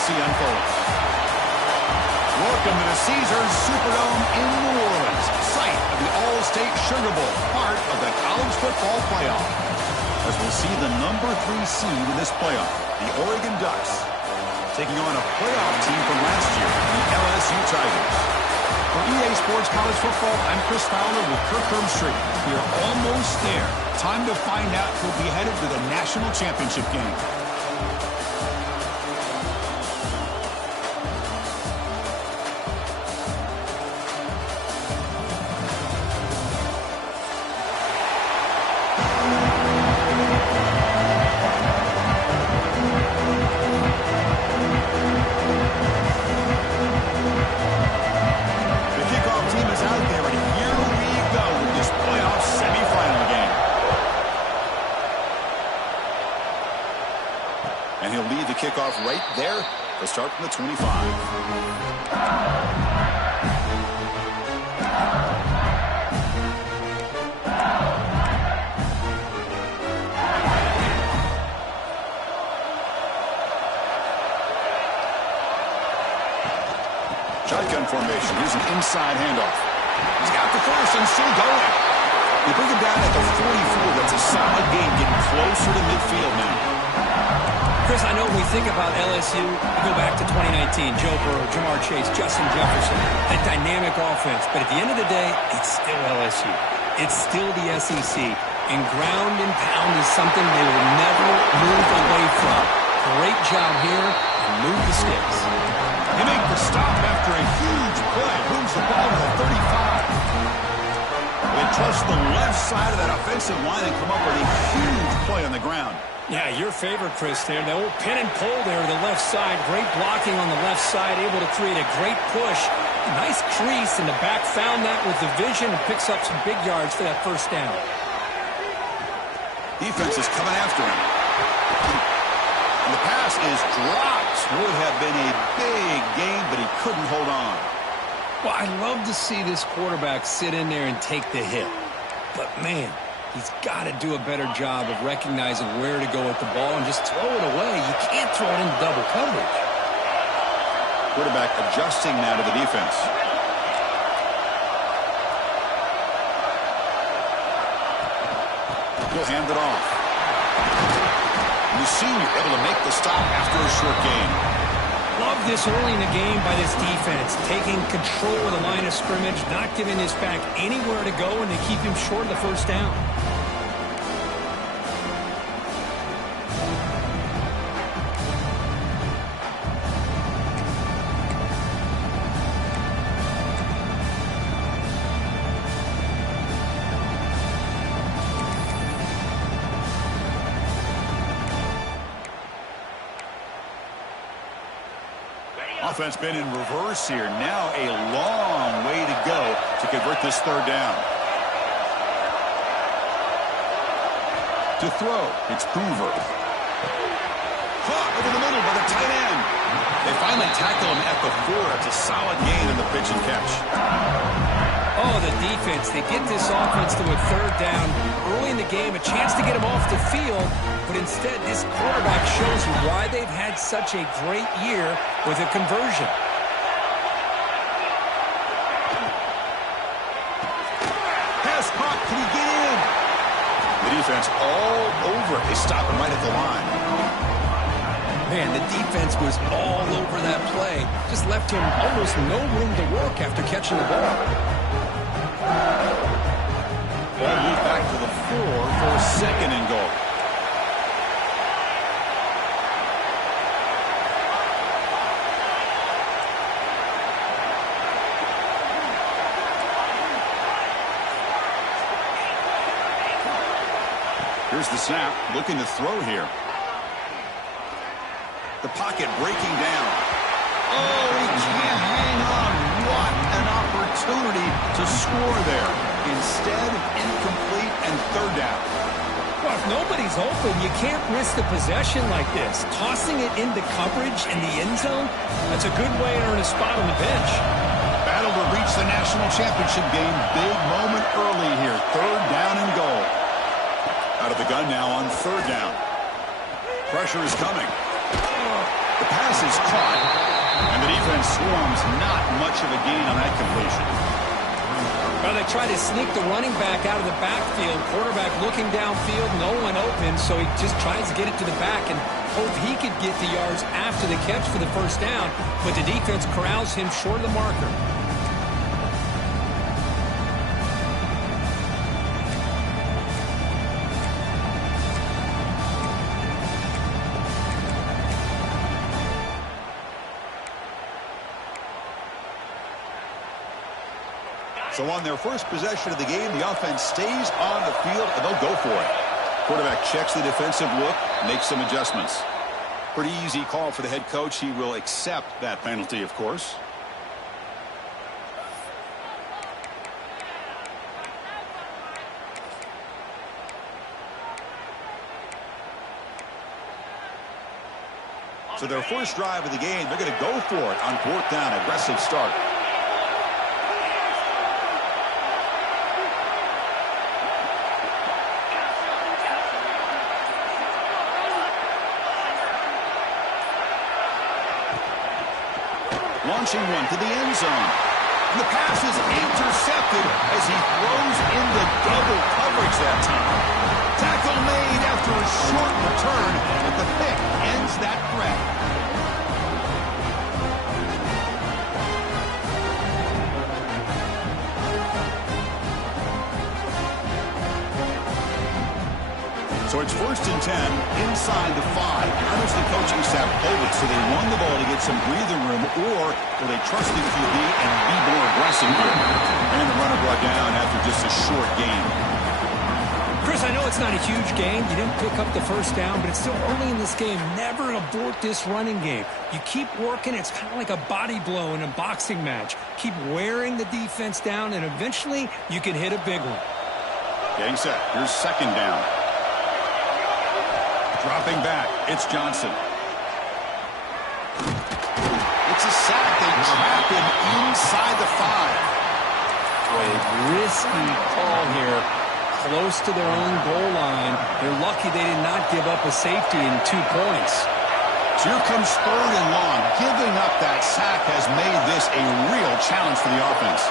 see unfold. Welcome to the Caesars Superdome in New Orleans, site of the All-State Sugar Bowl, part of the college football playoff. As we'll see the number 3 seed in this playoff, the Oregon Ducks, taking on a playoff team from last year, the LSU Tigers. For EA Sports College Football, I'm Chris Fowler with Kirk Herbstreit. We are almost there. Time to find out who'll be headed to the national championship game. And he'll lead the kickoff right there to start from the 25. Shotgun formation. Here's an inside handoff. He's got the first and still going. You bring him down at the 44. That's a solid gain, getting closer to midfield now. Chris, I know when we think about LSU, we go back to 2019, Joe Burrow, Jamar Chase, Justin Jefferson, that dynamic offense. But at the end of the day, it's still LSU. It's still the SEC. And ground and pound is something they will never move away from. Great job here, and move the sticks. They make the stop after a huge play. Moves the ball to the 35. They trust the left side of that offensive line and come up with a huge play on the ground. Yeah, your favorite, Chris, there. The old pin and pull there to the left side. Great blocking on the left side, able to create a great push. A nice crease in the back. Found that with the vision and picks up some big yards for that first down. Defense is coming after him. And the pass is dropped. Would have been a big gain, but he couldn't hold on. Well, I love to see this quarterback sit in there and take the hit. But, man, he's got to do a better job of recognizing where to go with the ball and just throw it away. You can't throw it into double coverage. Quarterback adjusting now to the defense. He'll hand it off. The senior able to make the stop after a short gain. Love this early in the game by this defense, taking control of the line of scrimmage, not giving this back anywhere to go, and they keep him short of the first down. Offense been in reverse here. Now a long way to go to convert this third down. To throw, it's Hoover. Caught over the middle by the tight end. They finally tackle him at the 4. It's a solid gain in the pitch and catch. Oh, the defense. They get this offense to a third down early in the game, a chance to get him off the field, but instead this quarterback shows you why they've had such a great year with a conversion. Pass caught. Can he get in? The defense all over it. They stop him right at the line. Man, the defense was all over that play. Just left him almost no room to work after catching the ball. Ball moved back to the 4 for a second and goal. Here's the snap, looking to throw here. The pocket breaking down. Oh, he can't hang on. What an opportunity to score there. Instead, incomplete and third down. Well, if nobody's open, you can't risk the possession like this. Tossing it into coverage in the end zone, that's a good way to earn a spot on the bench. Battle to reach the national championship game. Big moment early here. Third down and goal. Out of the gun now on third down. Pressure is coming. The pass is caught defense swarms, not much of a gain on that completion. Well, they try to sneak the running back out of the backfield. Quarterback looking downfield, no one open, so he just tries to get it to the back and hope he could get the yards after the catch for the first down, but the defense corrals him short of the marker. So on their first possession of the game, the offense stays on the field, and they'll go for it. Quarterback checks the defensive look, makes some adjustments. Pretty easy call for the head coach. He will accept that penalty, of course. So their first drive of the game, they're going to go for it on 4th down. Aggressive start. Launching one to the end zone. And the pass is intercepted as he throws in the double coverage that time. Tackle made after a short return, but the pick ends that threat. So it's 1st and 10 inside the 5. How does the coaching staff hold it so they run the ball to get some breathing room, or will they trust the QB and be more aggressive here? And the runner brought down after just a short gain. Chris, I know it's not a huge gain. You didn't pick up the first down, but it's still early in this game. Never abort this running game. You keep working. It's kind of like a body blow in a boxing match. Keep wearing the defense down, and eventually you can hit a big one. Getting set. Here's 2nd down. Dropping back, it's Johnson. It's a sack. They trap him inside the 5. A risky call here, close to their own goal line. They're lucky they did not give up a safety in 2 points. So here comes 3rd and long. Giving up that sack has made this a real challenge for the offense.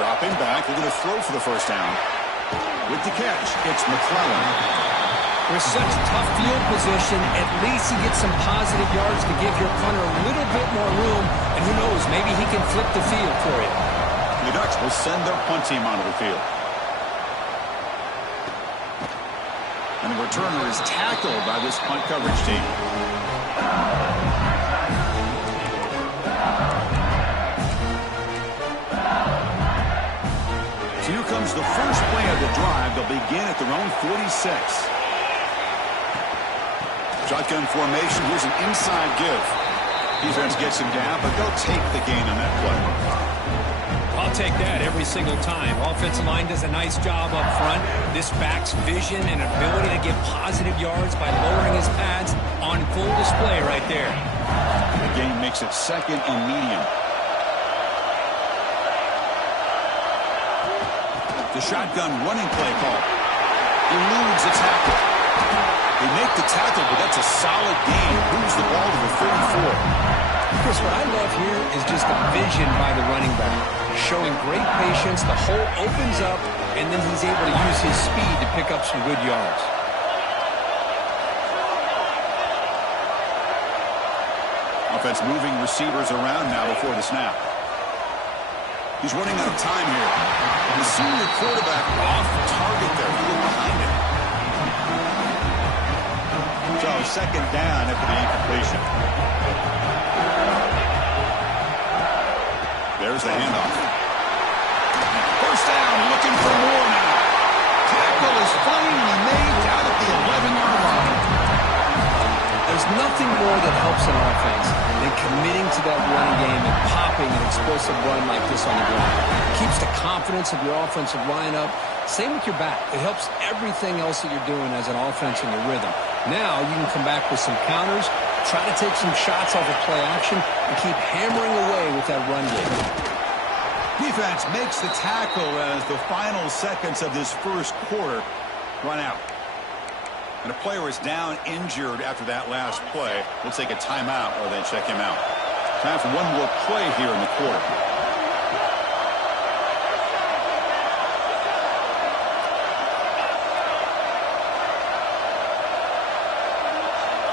Dropping back, they're going to throw for the first down. With the catch, it's McClellan. With such tough field position, at least you get some positive yards to give your punter a little bit more room, and who knows, maybe he can flip the field for you. The Ducks will send their punt team onto the field. And the returner is tackled by this punt coverage team. Here comes the first play of the drive. They'll begin at their own 46. Shotgun formation. Here's an inside give. Defense gets him down, but they'll take the gain on that play. I'll take that every single time. Offensive line does a nice job up front. This back's vision and ability to get positive yards by lowering his pads on full display right there. The game makes it 2nd and medium. The shotgun running play call. Eludes the tackle. They make the tackle, but that's a solid gain. Moves the ball to the 34. Chris, what I love here is just the vision by the running back. Showing great patience, the hole opens up, and then he's able to use his speed to pick up some good yards. Offense moving receivers around now before the snap. He's running out of time here. The senior quarterback off target there. He looked behind him. So 2nd down after the incompletion. There's the handoff. First down, looking for more now. Tackle is finally made down at the 11-yard line. There's nothing more that helps an offense than committing to that running game and popping an explosive run like this on the ground. It keeps the confidence of your offensive line up. Same with your back. It helps everything else that you're doing as an offense in your rhythm. Now you can come back with some counters, try to take some shots off of play action, and keep hammering away with that run game. Defense makes the tackle as the final seconds of this first quarter run out. And a player is down injured after that last play. We'll take a timeout or then check him out. Time for one more play here in the quarter.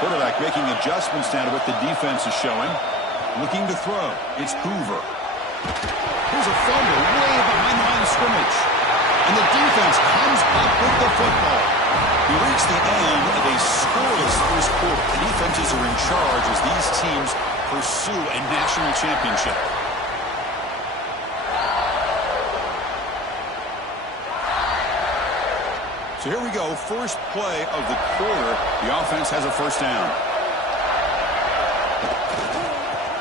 Quarterback making adjustments now to what the defense is showing. Looking to throw. It's Hoover. Here's a fumble way behind the line of scrimmage. And the defense comes up with the football. We reach the end of a scoreless first quarter. The defenses are in charge as these teams pursue a national championship. So here we go. First play of the quarter. The offense has a first down.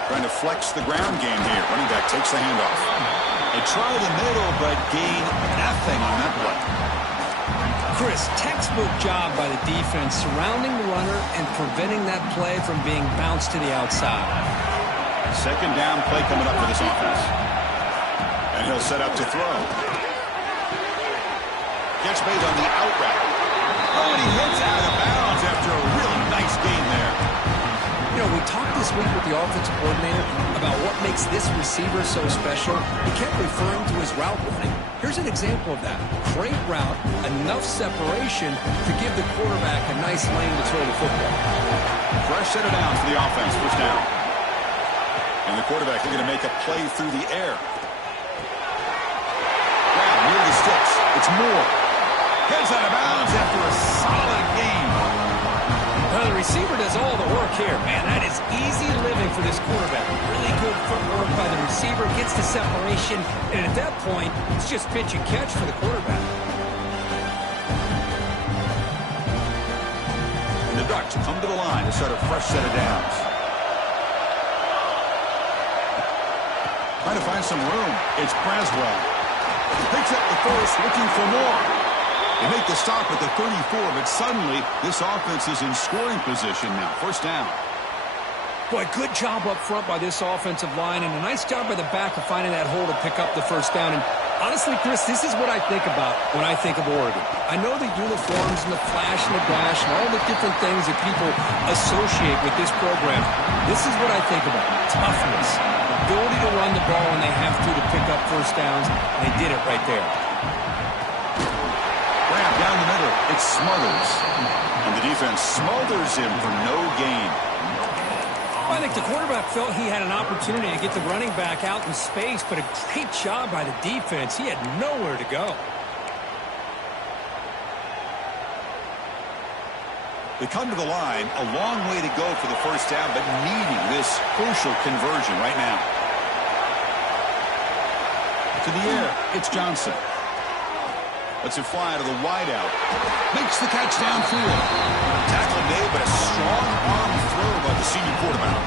Trying to flex the ground game here. Running back takes the handoff. They try the middle, but gain nothing on that play. Chris, textbook job by the defense surrounding the runner and preventing that play from being bounced to the outside. Second down play coming up for this offense. And he'll set up to throw. Gets made on the out route. Oh, and he hits out of bounds after a really nice gain there. You know, we talked this week with the offensive coordinator about what makes this receiver so special. He kept referring to his route running. Here's an example of that. Great route, enough separation to give the quarterback a nice lane to throw the football. Fresh set of downs for the offense. First down. And the quarterback looking to make a play through the air. Wow, near the sticks. It's Moore. Heads out of bounds after a solid gain. Well, the receiver does all the work here. Man, that is easy living for this quarterback. Really good footwork by the receiver, gets the separation, and at that point, it's just pitch and catch for the quarterback. And the Ducks come to the line to start a fresh set of downs. Trying to find some room. It's Braswell. Picks up the first, looking for more. They make the stop at the 34, but suddenly this offense is in scoring position now. First down. Boy, good job up front by this offensive line, and a nice job by the back of finding that hole to pick up the first down. And honestly, Chris, this is what I think about when I think of Oregon. I know the uniforms and the flash and the dash and all the different things that people associate with this program. This is what I think about. Toughness. Ability to run the ball when they have to pick up first downs, and they did it right there. Down the middle, it's Smothers. And the defense smothers him for no gain. I think the quarterback felt he had an opportunity to get the running back out in space, but a great job by the defense. He had nowhere to go. They come to the line, a long way to go for the first down, but needing this crucial conversion right now. To the air, it's Johnson. Lets it fly to the wideout. Makes the catch downfield. Tackle made, but a strong arm throw by the senior quarterback.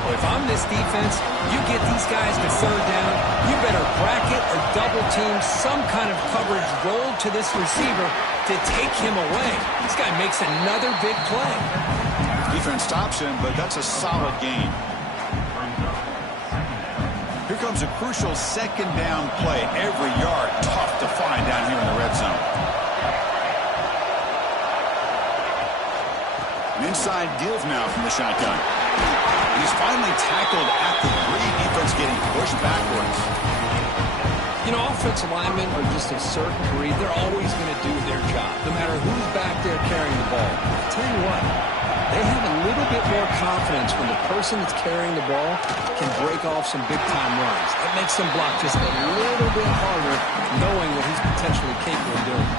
Well, if I'm this defense, you get these guys to third down, you better bracket or double team some kind of coverage roll to this receiver to take him away. This guy makes another big play. Defense stops him, but that's a solid gain. Here comes a crucial second down play. Every yard tough to find down here in the red zone. An inside deal now from the shotgun. He's finally tackled at the 3. Defense getting pushed backwards. You know, offensive linemen are just a certain breed. They're always going to do their job, no matter who's back there carrying the ball. I'll tell you what, they have a little bit more confidence when the person that's carrying the ball can break off some big-time runs. It makes them block just a little bit harder, knowing what he's potentially capable of doing.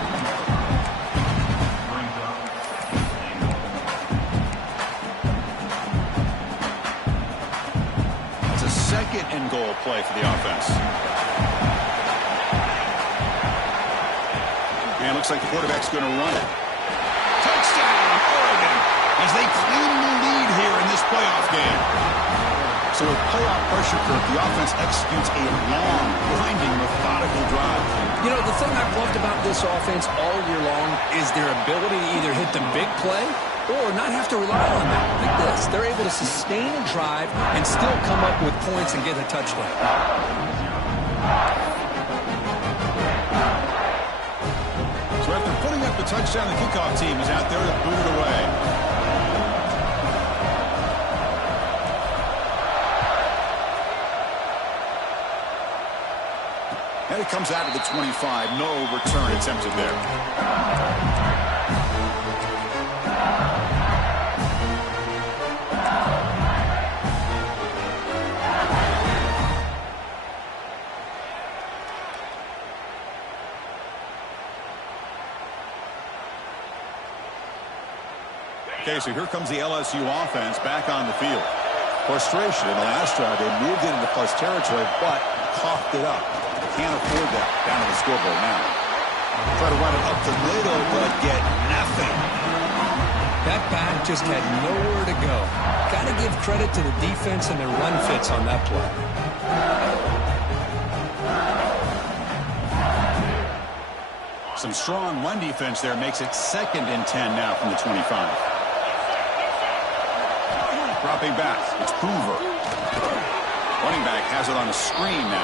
It's a second and goal play for the offense. And it looks like the quarterback's going to run it. Touchdown, Oregon, as they claim the lead here in this playoff game. So with playoff pressure, Kirk, the offense executes a long, winding, methodical drive. You know, the thing I've loved about this offense all year long is their ability to either hit the big play or not have to rely on that. Like this, they're able to sustain a drive and still come up with points and get a touchdown. So after putting up a the touchdown. The kickoff team is out there to boot it away. And it comes out of the 25. No return attempted there. Okay, so here comes the LSU offense back on the field. Frustration in the last drive. They moved it into plus territory, but coughed it up. Can't afford that down on the scoreboard now. Try to run it up the middle, but get nothing. That back just had nowhere to go. Got to give credit to the defense and their run fits on that play. Some strong run defense there makes it 2nd and 10 now from the 25. Dropping back, it's Hoover. Running back has it on a screen now.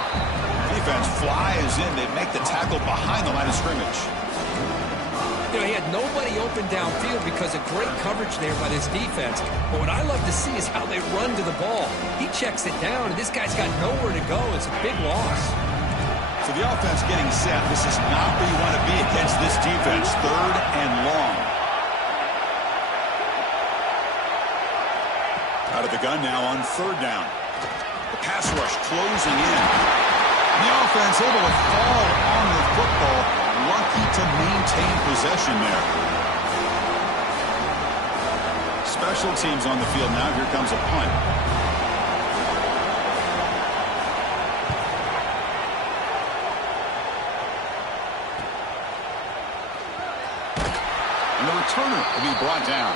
Defense flies in. They make the tackle behind the line of scrimmage. You know, he had nobody open downfield because of great coverage there by this defense. But what I love to see is how they run to the ball. He checks it down, and this guy's got nowhere to go. It's a big loss. So the offense getting set. This is not where you want to be against this defense. 3rd and long. Out of the gun now on 3rd down. The pass rush closing in. The offense able to fall on the football. Lucky to maintain possession there. Special teams on the field now. Here comes a punt. And the returner will be brought down.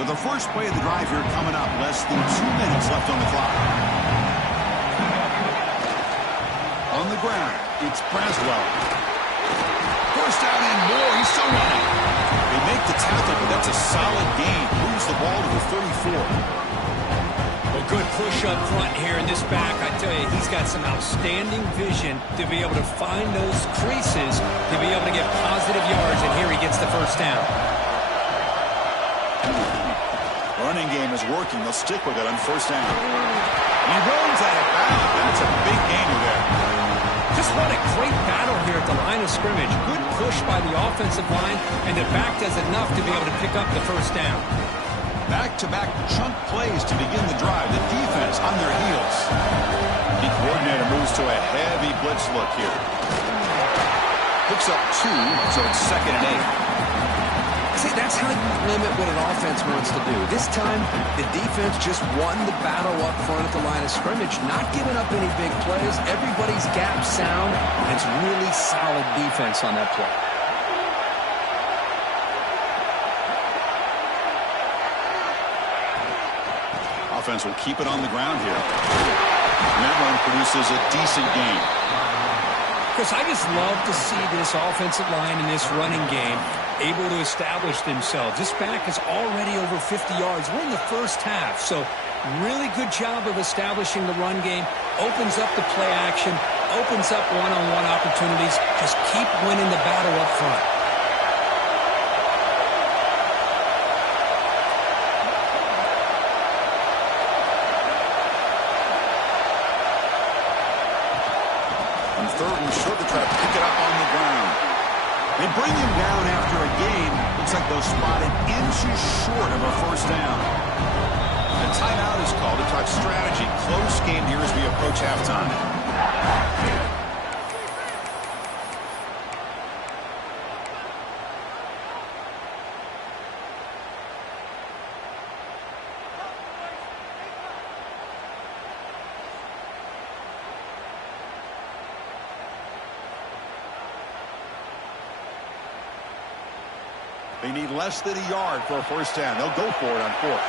So the first play of the drive here coming up. Less than 2 minutes left on the clock. On the ground, it's Braswell. First down and more. He's still running. They make the tackle, but that's a solid gain. Moves the ball to the 34. Well, good push up front here in this back. I tell you, he's got some outstanding vision to be able to find those creases, to be able to get positive yards, and here he gets the first down. Running game is working. They'll stick with it on 1st down. And he runs out of bounds. That's a big gainer there. Just what a great battle here at the line of scrimmage. Good push by the offensive line, and the back does enough to be able to pick up the 1st down. Back-to-back chunk plays to begin the drive. The defense on their heels. The coordinator moves to a heavy blitz look here. Picks up 2, so it's 2nd and 8. See, that's how you limit what an offense wants to do. This time, the defense just won the battle up front at the line of scrimmage, not giving up any big plays. Everybody's gap sound, and it's really solid defense on that play. Offense will keep it on the ground here. And that one produces a decent gain. Chris, I just love to see this offensive line in this running game able to establish themselves. This back is already over 50 yards. We're in the first half, so really good job of establishing the run game. Opens up the play action, opens up one-on-one opportunities. Just keep winning the battle up front. On 3rd and short, they try to pick it up on the ground. They bring him down after a gain. Looks like they'll spot it inches short of a 1st down. A timeout is called to talk strategy. Close game here as we approach halftime. They need less than a yard for a 1st down. They'll go for it on 4th.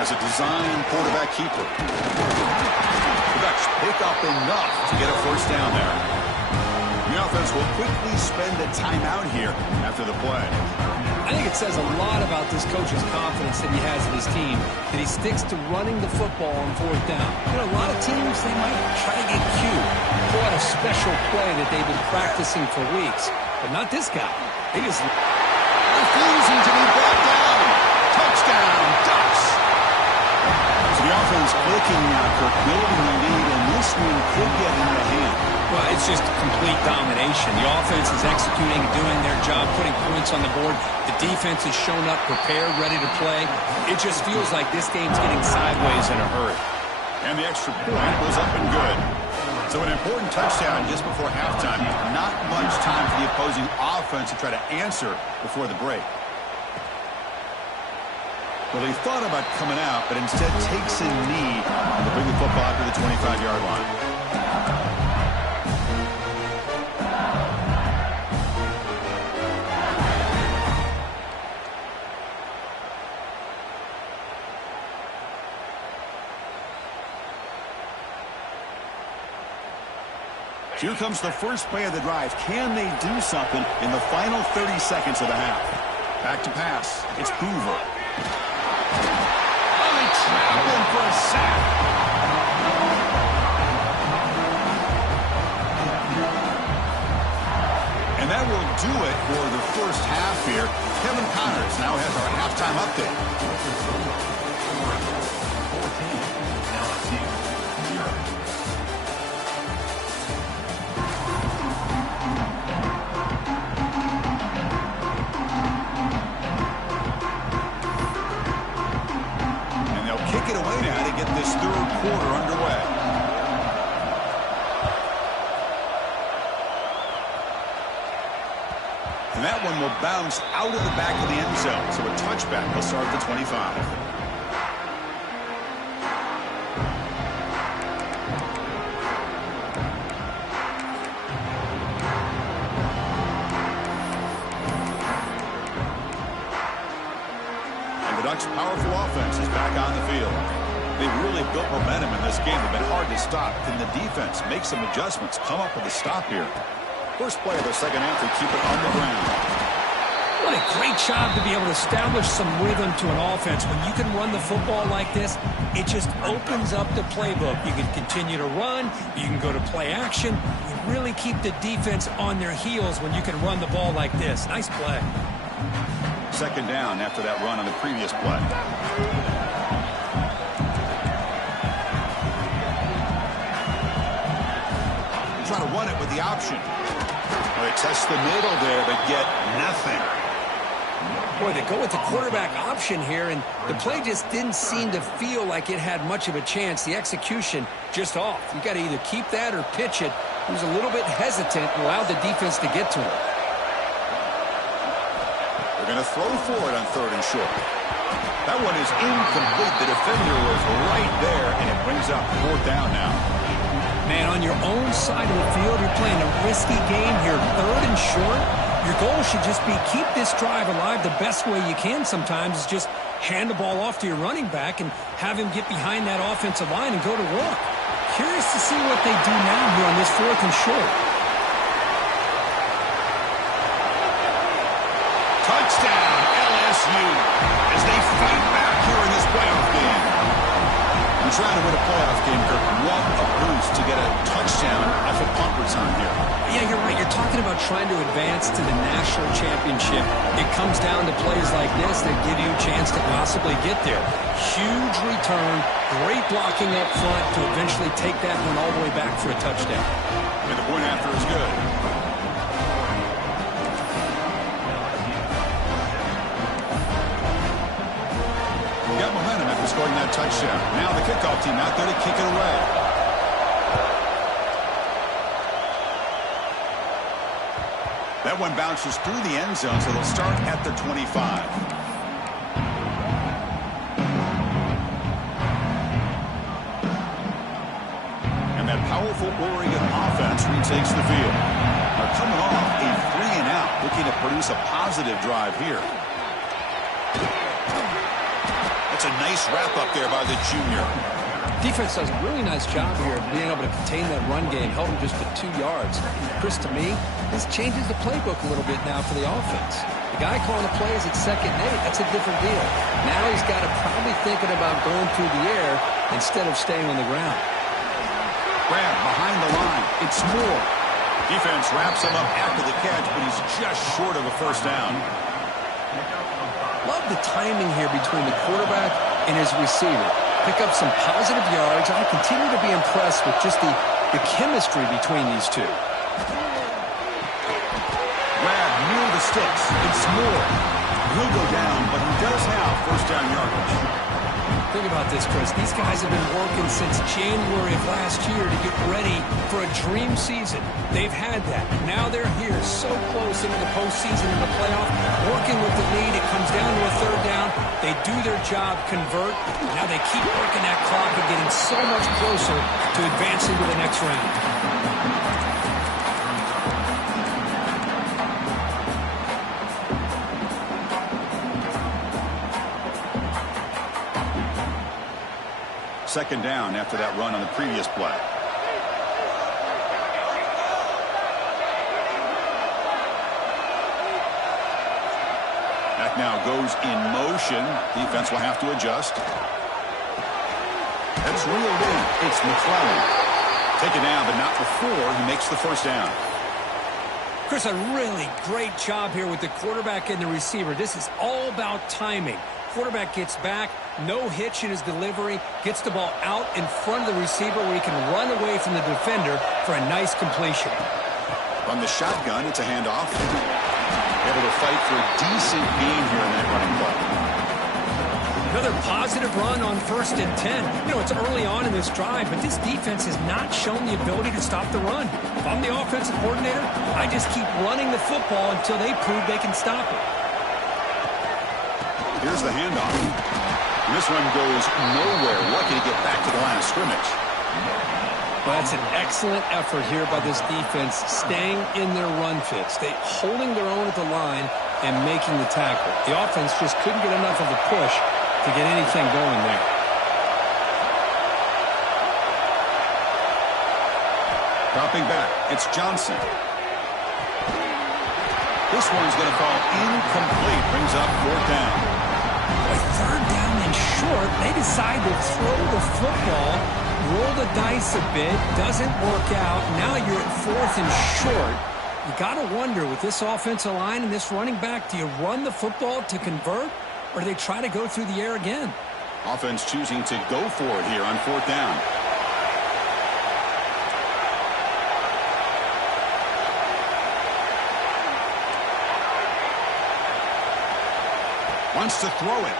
As a design quarterback keeper. The Ducks pick up enough to get a 1st down there. Now offense will quickly spend a timeout here after the play. I think it says a lot about this coach's confidence that he has in his team, that he sticks to running the football on fourth down. You know, a lot of teams, they might try to get cute, pull out a special play that they've been practicing for weeks, but not this guy. He just refusing to be brought down. Touchdown, Ducks. So the offense clicking now, Kirk, building the lead, and this one could get in the hand. Well, it's just complete domination. The offense is executing, doing their job, putting points on the board. The defense has shown up, prepared, ready to play. It just feels like this game's getting sideways in a hurry. And the extra point was up and good. So an important touchdown just before halftime. Not much time for the opposing offense to try to answer before the break. Well, he thought about coming out, but instead takes a knee to bring the football to the 25-yard line. Here comes the first play of the drive. Can they do something in the final 30 seconds of the half? Back to pass. It's Hoover. Oh, they trap him for a sack. And that will do it for the first half here. Kevin Connors now has our halftime update. This third quarter underway. And that one will bounce out of the back of the end zone. So a touchback will start at the 25. And the Ducks' powerful offense is back on the field. They've really built momentum in this game. They've been hard to stop. Can the defense make some adjustments? Come up with a stop here. First play of the second half, they keep it on the ground. What a great job to be able to establish some rhythm to an offense. When you can run the football like this, it just opens up the playbook. You can continue to run. You can go to play action. You really keep the defense on their heels when you can run the ball like this. Nice play. Second down after that run on the previous play. Try to run it with the option. Well, they test the middle there, but get nothing. Boy, they go with the quarterback option here, and the play just didn't seem to feel like it had much of a chance. The execution just off. You got to either keep that or pitch it. He was a little bit hesitant and allowed the defense to get to him. They're going to throw for it on third and short. That one is incomplete. The defender was right there, and it brings up fourth down now. Man, on your own side of the field, you're playing a risky game here. Third and short, your goal should just be keep this drive alive the best way you can sometimes is just hand the ball off to your running back and have him get behind that offensive line and go to work. Curious to see what they do now here on this fourth and short. Touchdown, LSU, as they fight back here in this playoff game. I'm trying to win a playoff game, Kirk. What a boost to get a touchdown off of punt return here. Yeah, you're right. You're talking about trying to advance to the national championship. It comes down to plays like this that give you a chance to possibly get there. Huge return, great blocking up front to eventually take that one all the way back for a touchdown. And the point after is good. Got momentum after scoring that touchdown. Now the kickoff team out there to kick it away. That one bounces through the end zone, so they'll start at the 25. And that powerful Oregon offense retakes the field. They're coming off a 3-and-out, looking to produce a positive drive here. That's a nice wrap up there by the junior. Defense does a really nice job here of being able to contain that run game, held him just to 2 yards. Chris, to me, this changes the playbook a little bit now for the offense. The guy calling the plays at 2nd and 8, that's a different deal. Now he's got to probably thinking about going through the air instead of staying on the ground. Grab behind the line. It's Moore. Defense wraps him up after the catch, but he's just short of a first down. Love the timing here between the quarterback and his receiver. Pick up some positive yards. I continue to be impressed with just the chemistry between these two. Grab near the sticks. It's Moore. He'll go down, but he does have first down yardage. Think about this, Chris. These guys have been working since January of last year to get ready for a dream season. They've had that. Now they're here so close into the postseason and the playoff, working with the lead. It comes down to a 3rd down. They do their job, convert. Now they keep working that clock and getting so much closer to advancing to the next round. Second down after that run on the previous play. That now goes in motion. Defense will have to adjust. That's reeled in. It's McClellan. Taken down, but not before he makes the first down. Chris, a really great job here with the quarterback and the receiver. This is all about timing. Quarterback gets back, no hitch in his delivery, gets the ball out in front of the receiver where he can run away from the defender for a nice completion. From the shotgun, it's a handoff. Able to fight for a decent gain here in that running play. Another positive run on 1st and 10. You know, it's early on in this drive, but this defense has not shown the ability to stop the run. If I'm the offensive coordinator, I just keep running the football until they prove they can stop it. Here's the handoff. And this one goes nowhere. Lucky to get back to the line of scrimmage. Well, that's an excellent effort here by this defense, staying in their run fits. They holding their own at the line and making the tackle. The offense just couldn't get enough of a push to get anything going there. Dropping back, it's Johnson. This one's going to fall incomplete. Brings up 4th down. Boy, 3rd down and short. They decide to throw the football, roll the dice a bit, doesn't work out. Now you're at 4th and short. You got to wonder, with this offensive line and this running back, do you run the football to convert, or do they try to go through the air again? Offense choosing to go for it here on 4th down. Wants to throw it.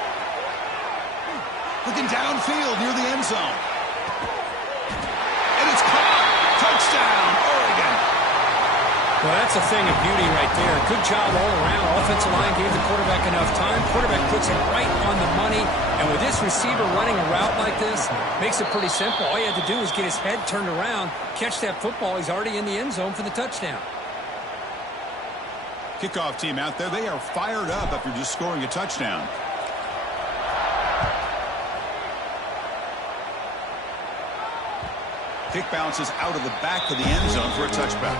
Looking downfield near the end zone. And it's caught. Touchdown, Oregon. Well, that's a thing of beauty right there. Good job all around. Offensive line gave the quarterback enough time. Quarterback puts it right on the money. And with this receiver running a route like this, makes it pretty simple. All you had to do is get his head turned around, catch that football. He's already in the end zone for the touchdown. Kickoff team out there, they are fired up after just scoring a touchdown. Kick bounces out of the back of the end zone for a touchback.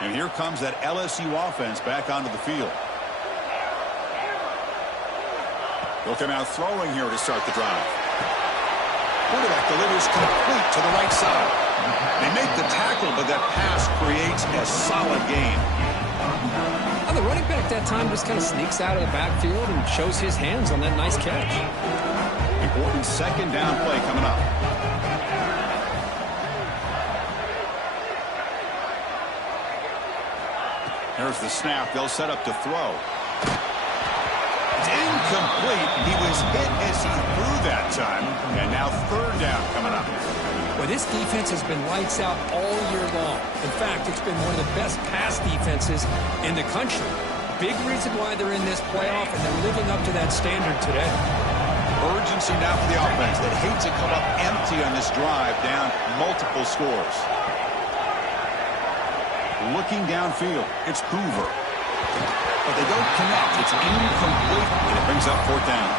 And here comes that LSU offense back onto the field. They'll come out throwing here to start the drive. Quarterback delivers complete to the right side. They make the tackle, but that pass creates a solid gain. Well, the running back that time just kind of sneaks out of the backfield and shows his hands on that nice catch. Important 2nd down play coming up. There's the snap. They'll set up to throw. It's incomplete. He was hit as he threw that time. And now 3rd down coming up. Well, this defense has been lights out all year long. In fact, it's been one of the best pass defenses in the country. Big reason why they're in this playoff, and they're living up to that standard today. Urgency now for the offense. They'd hate to come up empty on this drive, down multiple scores. Looking downfield, it's Hoover. But they don't connect. It's incomplete, and it brings up fourth down.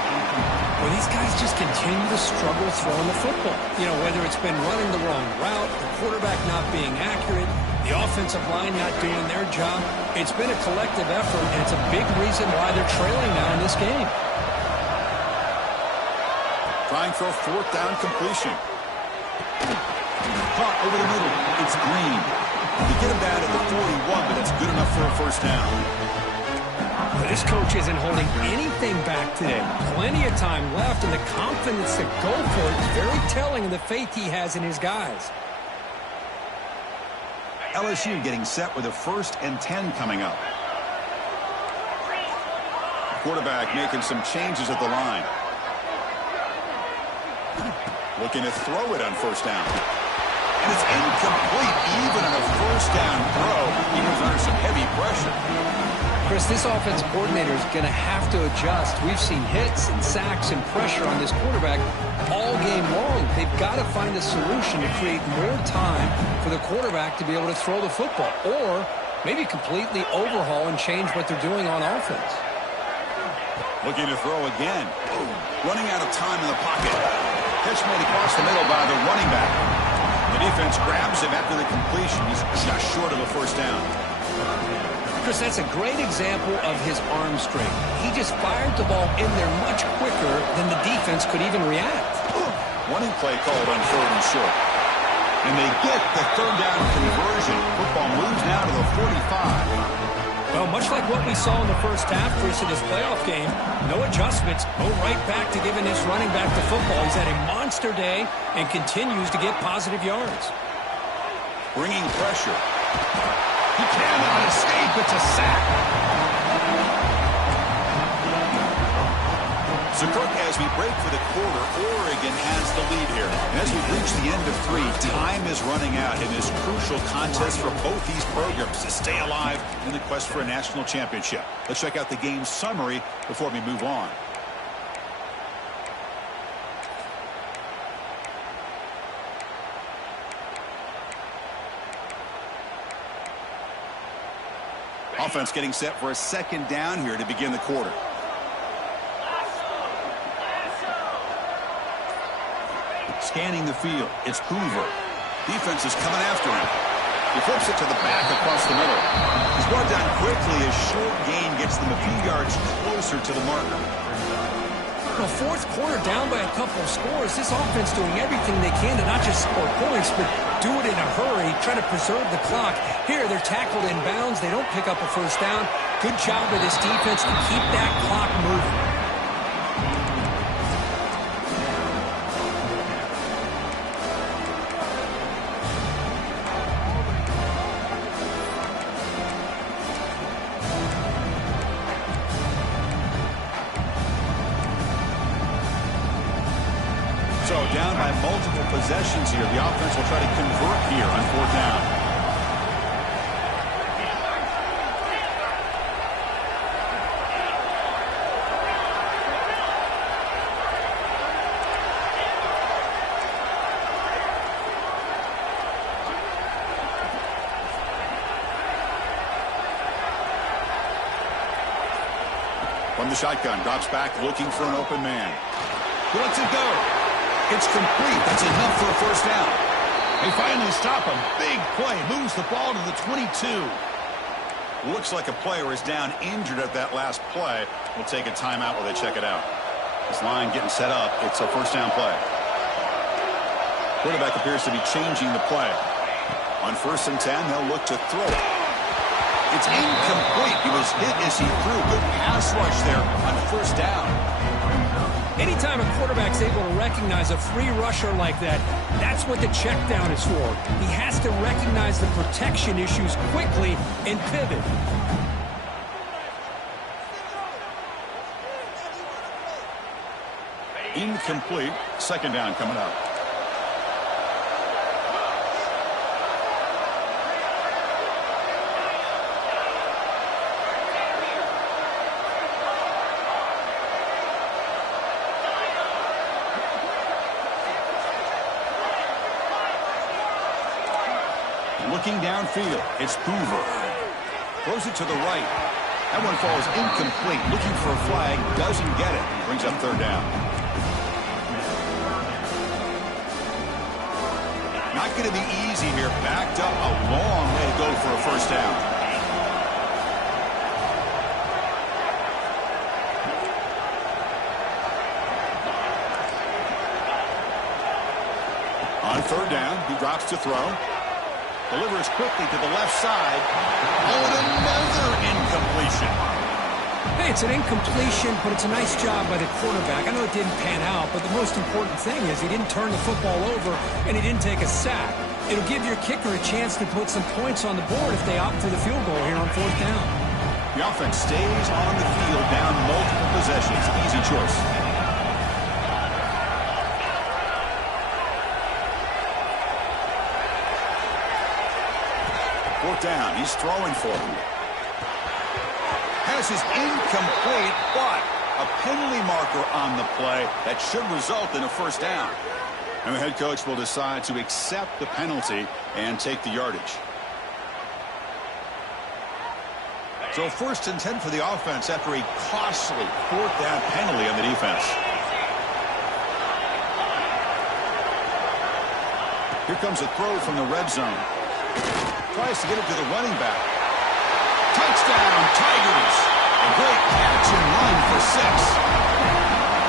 Well, these guys just continue to struggle throwing the football. You know, whether it's been running the wrong route, the quarterback not being accurate, the offensive line not doing their job. It's been a collective effort, and it's a big reason why they're trailing now in this game. Trying for a fourth down completion. Caught over the middle. It's Green. You get him down at the 41, but it's good enough for a first down. But this coach isn't holding anything back today. Plenty of time left, and the confidence to go for it is very telling of the faith he has in his guys. LSU getting set with a 1st and 10 coming up. Quarterback making some changes at the line. Looking to throw it on first down. And it's incomplete, even on a first down throw. He was under some heavy pressure. Chris, this offensive coordinator is going to have to adjust. We've seen hits and sacks and pressure on this quarterback all game long. They've got to find a solution to create more time for the quarterback to be able to throw the football, or maybe completely overhaul and change what they're doing on offense. Looking to throw again. Running out of time in the pocket. Catch made across the middle by the running back. The defense grabs him after the completion. He's just short of a first down. Chris, that's a great example of his arm strength. He just fired the ball in there much quicker than the defense could even react. Running play called on 3rd and short. And they get the third down conversion. Football moves now to the 45. Well, much like what we saw in the first half, Chris, of this playoff game, no adjustments. Go right back to giving this running back the football. He's had a monster day and continues to get positive yards. Bringing pressure. He cannot escape. It's a sack. So, Kirk, as we break for the quarter, Oregon has the lead here. And as we reach the end of 3, time is running out in this crucial contest for both these programs to stay alive in the quest for a national championship. Let's check out the game summary before we move on. Offense getting set for a 2nd down here to begin the quarter. Scanning the field, it's Hoover. Defense is coming after him. He flips it to the back across the middle. He's brought down quickly as short gain gets them a few yards closer to the marker. Well, 4th quarter down by a couple of scores. This offense doing everything they can to not just score points, but do it in a hurry, try to preserve the clock. Here, they're tackled in bounds. They don't pick up a first down. Good job by this defense to keep that clock moving. So down by multiple possessions here. The offense will try to convert here on 4th down. From the shotgun, drops back looking for an open man. He lets it go. It's complete. That's enough for a first down. They finally stop him. Big play. Moves the ball to the 22. Looks like a player is down injured at that last play. We'll take a timeout while they check it out. This line getting set up. It's a first down play. Quarterback appears to be changing the play. On 1st and 10, they'll look to throw it. It's incomplete. He was hit as he threw. Good pass rush there on 1st down. Anytime a quarterback's able to recognize a free rusher like that, that's what the check down is for. He has to recognize the protection issues quickly and pivot. Incomplete. 2nd down coming up. Looking downfield, it's Hoover. Throws it to the right. That one falls incomplete. Looking for a flag, doesn't get it. Brings up third down. Not going to be easy here. Backed up a long way to go for a first down. On third down, he drops to throw. Delivers quickly to the left side. Oh, and another incompletion. Hey, it's an incompletion, but it's a nice job by the quarterback. I know it didn't pan out, but the most important thing is he didn't turn the football over and he didn't take a sack. It'll give your kicker a chance to put some points on the board if they opt for the field goal here on fourth down. The offense stays on the field, down multiple possessions. Easy choice. Fourth down. He's throwing for him. Pass is incomplete, but a penalty marker on the play that should result in a first down. And the head coach will decide to accept the penalty and take the yardage. So first and 10 for the offense after a costly fourth down penalty on the defense. Here comes a throw from the red zone. Tries to get it to the running back. Touchdown, Tigers! A great catch and run for 6.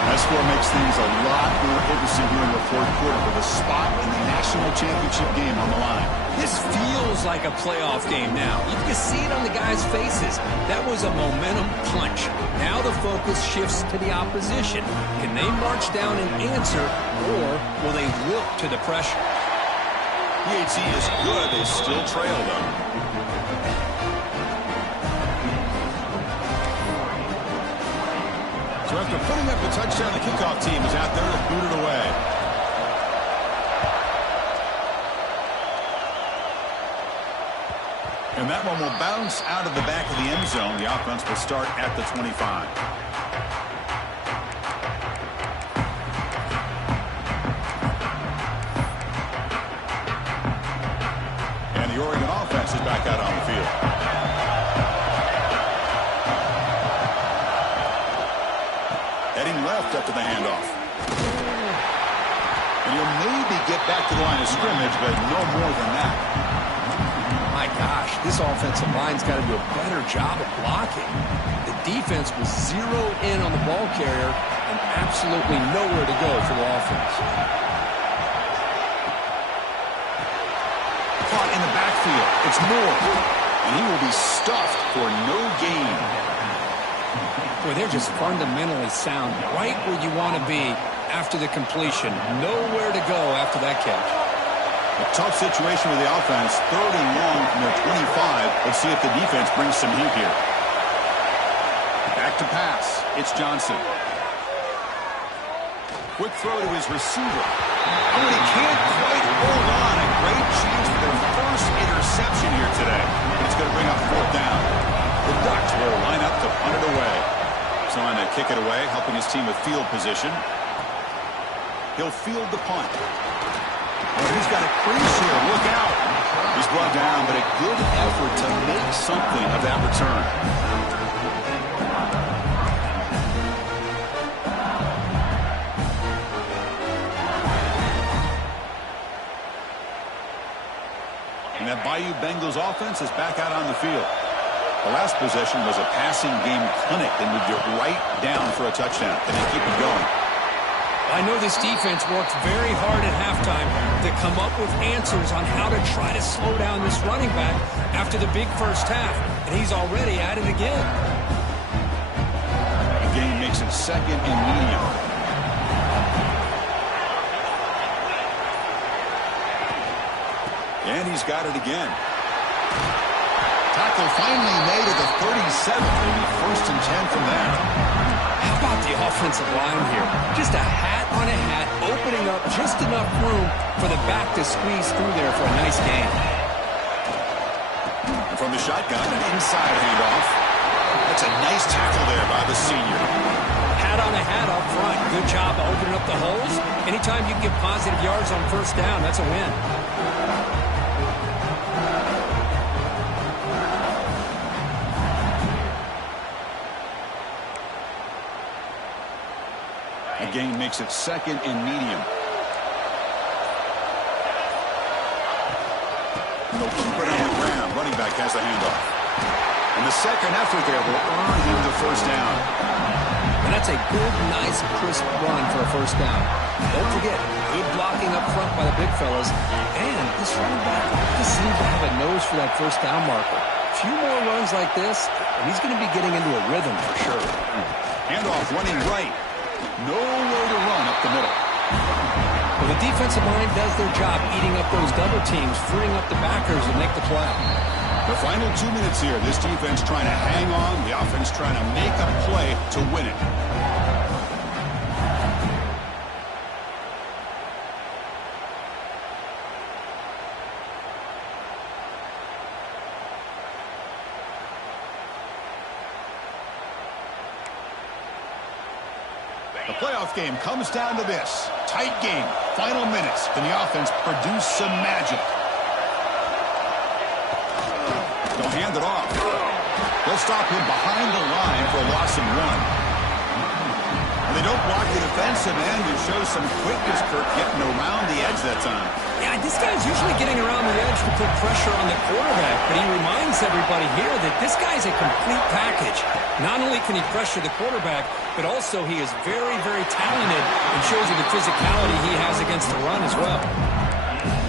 That score makes things a lot more interesting here in the fourth quarter with a spot in the national championship game on the line. This feels like a playoff game now. You can see it on the guys' faces. That was a momentum punch. Now the focus shifts to the opposition. Can they march down and answer, or will they wilt to the pressure? PAT is good. They still trail, though. So after putting up a touchdown, the kickoff team is out there to boot it away. And that one will bounce out of the back of the end zone. The offense will start at the 25. And the Oregon offense is back out on the field. Heading left after the handoff. And you'll maybe get back to the line of scrimmage, but no more than that. My gosh, this offensive line's got to do a better job of blocking. The defense was zeroed in on the ball carrier and absolutely nowhere to go for the offense. Caught in the backfield. It's Moore. And he will be stuffed for no gain. Boy, they're just fundamentally sound, right where you want to be after the completion. Nowhere to go after that catch. A tough situation with the offense. 3rd and long from their 25. Let's see if the defense brings some heat here. Back to pass. It's Johnson. Quick throw to his receiver. Oh, and he can't quite hold on. A great chance for their first interception here today. It's going to bring up fourth down. The Ducks will line up to punt it away. Trying to kick it away, helping his team with field position. He'll field the punt. Oh, he's got a crease here. Look out. He's brought down, but a good effort to make something of that return. And that Bayou Bengals offense is back out on the field. The last possession was a passing game clinic. They moved it right down for a touchdown. Can they keep it going? I know this defense worked very hard at halftime to come up with answers on how to try to slow down this running back after the big first half. And he's already at it again. The game makes it 2nd and medium. And he's got it again. Tackle finally made at the 37th. Maybe 1st and 10 from there. How about the offensive line here? Just a hat on a hat, opening up just enough room for the back to squeeze through there for a nice gain. And from the shotgun, an inside handoff. That's a nice tackle there by the senior. Hat on a hat up front. Good job of opening up the holes. Anytime you can get positive yards on first down, that's a win. gain makes it 2nd and medium. And they'll keep it on the ground. Running back has the handoff. And the second effort there will earn him the first down. And that's a good, nice, crisp run for a first down. Don't forget, good blocking up front by the big fellas. And this running back just seems to have a nose for that first down marker. A few more runs like this, and he's going to be getting into a rhythm for sure. Handoff running right. Nowhere to run up the middle. Well, the defensive line does their job eating up those double teams, freeing up the backers to make the play. The final 2 minutes here. This defense trying to hang on. The offense trying to make a play to win it. The playoff game comes down to this. Tight game. Final minutes. Can the offense produce some magic? They'll hand it off. They'll stop him behind the line for a loss of 1. And they don't block the defensive end and show some quickness, Kirk, getting around the edge that time. Yeah, this guy's usually getting around the edge to put pressure on the quarterback, but he reminds everybody here that this guy's a complete package. Not only can he pressure the quarterback, but also he is very, very talented and shows you the physicality he has against the run as well.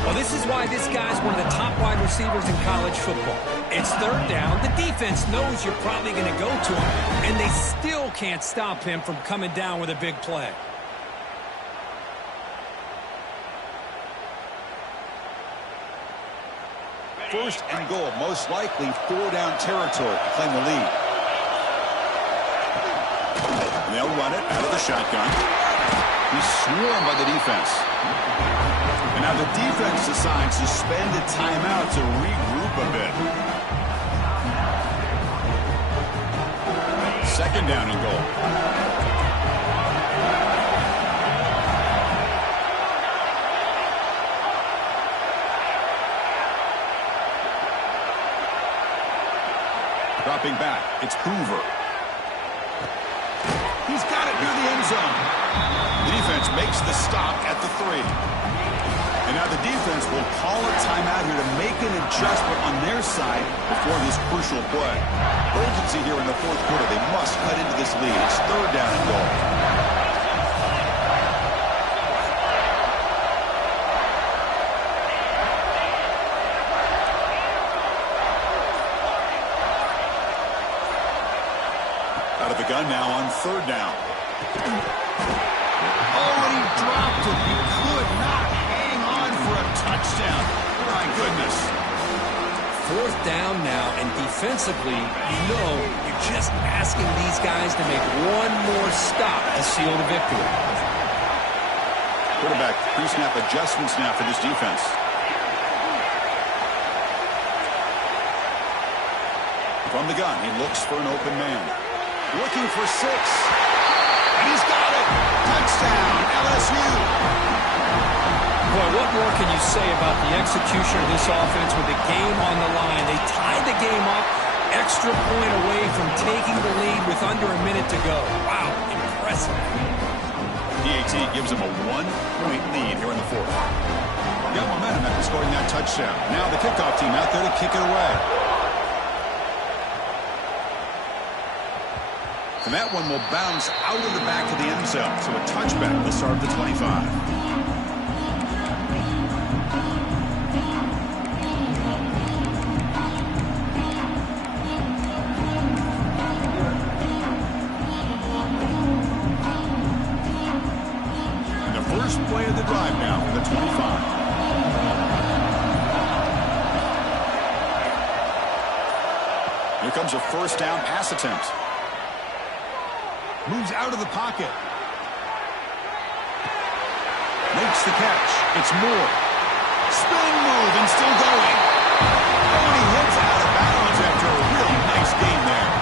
Well, this is why this guy's one of the top wide receivers in college football. It's third down. The defense knows you're probably going to go to him, and they still can't stop him from coming down with a big play. First and goal, most likely 4-down territory to claim the lead. And they'll run it out of the shotgun. He's swarmed by the defense. And now the defense decides to spend a timeout to regroup a bit. 2nd down and goal. Dropping back, it's Hoover. He's got it near the end zone. The defense makes the stop at the 3. And now the defense will call a timeout here to make an adjustment on their side before this crucial play. Urgency here in the 4th quarter. They must cut into this lead. It's 3rd down and goal. Out of the gun now on 3rd down. Oh, and he dropped it. He could not hang on for a touchdown. My goodness. 4th down now, and defensively, you're just asking these guys to make one more stop to seal the victory. Quarterback pre-snap adjustments now for this defense. From the gun, he looks for an open man. Looking for 6. And he's got it. Touchdown, LSU. Boy, what more can you say about the execution of this offense with the game on the line? They tied the game up, extra point away from taking the lead with under a minute to go. Wow, impressive. PAT gives him a 1-point lead here in the 4th. Got momentum after scoring that touchdown. Now the kickoff team out there to kick it away. And that one will bounce out of the back of the end zone. So a touchback will start at the 25. And the first play of the drive now for the 25. Here comes a 1st down pass attempt. Moves out of the pocket. Makes the catch. It's Moore. Spin move and still going. Oh, and he hits out of bounds after a really nice game there.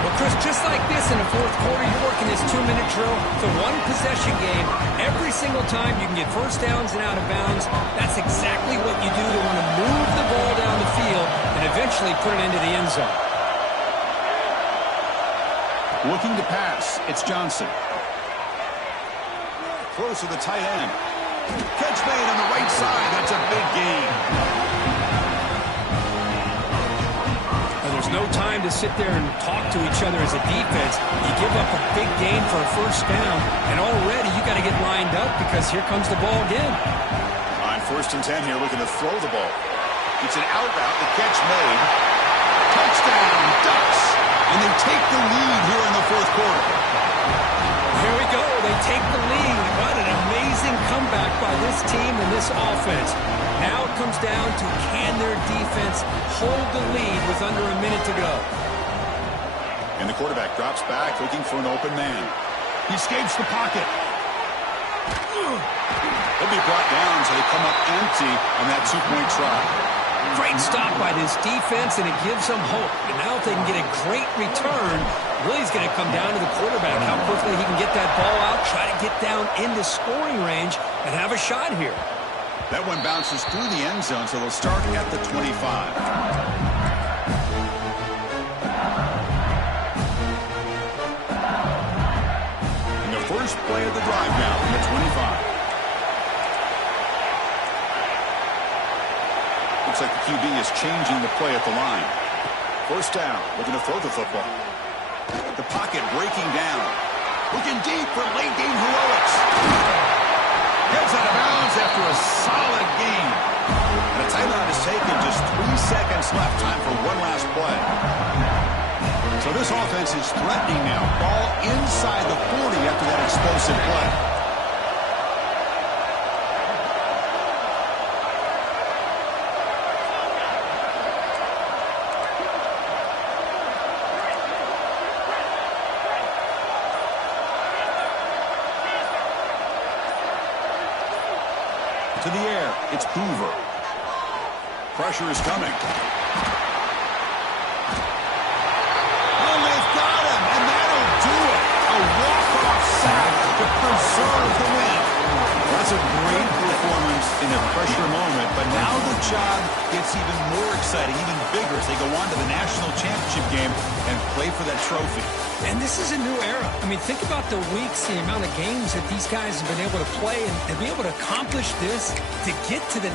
Well, Chris, just like this in the 4th quarter, you're working this 2-minute drill. It's a one-possession game. Every single time you can get first downs and out of bounds. That's exactly what you do to want to move the ball down the field and eventually put it into the end zone. Looking to pass. It's Johnson. throws to the tight end. Catch made on the right side. That's a big gain. There's no time to sit there and talk to each other as a defense. You give up a big gain for a first down, and already you got to get lined up because here comes the ball again. On 1st and 10 here, looking to throw the ball. It's an out route. The catch made. Touchdown, Ducks. And they take the lead here in the 4th quarter. Here we go. They take the lead. What an amazing comeback by this team and this offense. Now it comes down to can their defense hold the lead with under a minute to go. And the quarterback drops back looking for an open man. He escapes the pocket. He'll be brought down so they come up empty on that 2-point try. Great stop by this defense, and it gives them hope. And now if they can get a great return, really it's going to come down to the quarterback, how quickly he can get that ball out, try to get down into scoring range, and have a shot here. That one bounces through the end zone, so they'll start at the 25. And the first play of the drive now from the 25. Looks like the QB is changing the play at the line. First down, looking to throw the football. The pocket breaking down. Looking deep for late game heroics. Heads out of bounds after a solid game. And a timeout is taken. Just 3 seconds left. Time for one last play. So this offense is threatening now. Ball inside the 40 after that explosive play. To the air, it's Hoover. Pressure is coming. Oh, they've got him, and that'll do it. A walk-off sack to preserve the win. That's a great performance in a pressure moment, but now the job gets even more exciting, even bigger as they go on to the national championship game and play for that trophy. And this is a new era. I mean, think about the weeks, the amount of games that these guys have been able to play and be able to accomplish this to get to the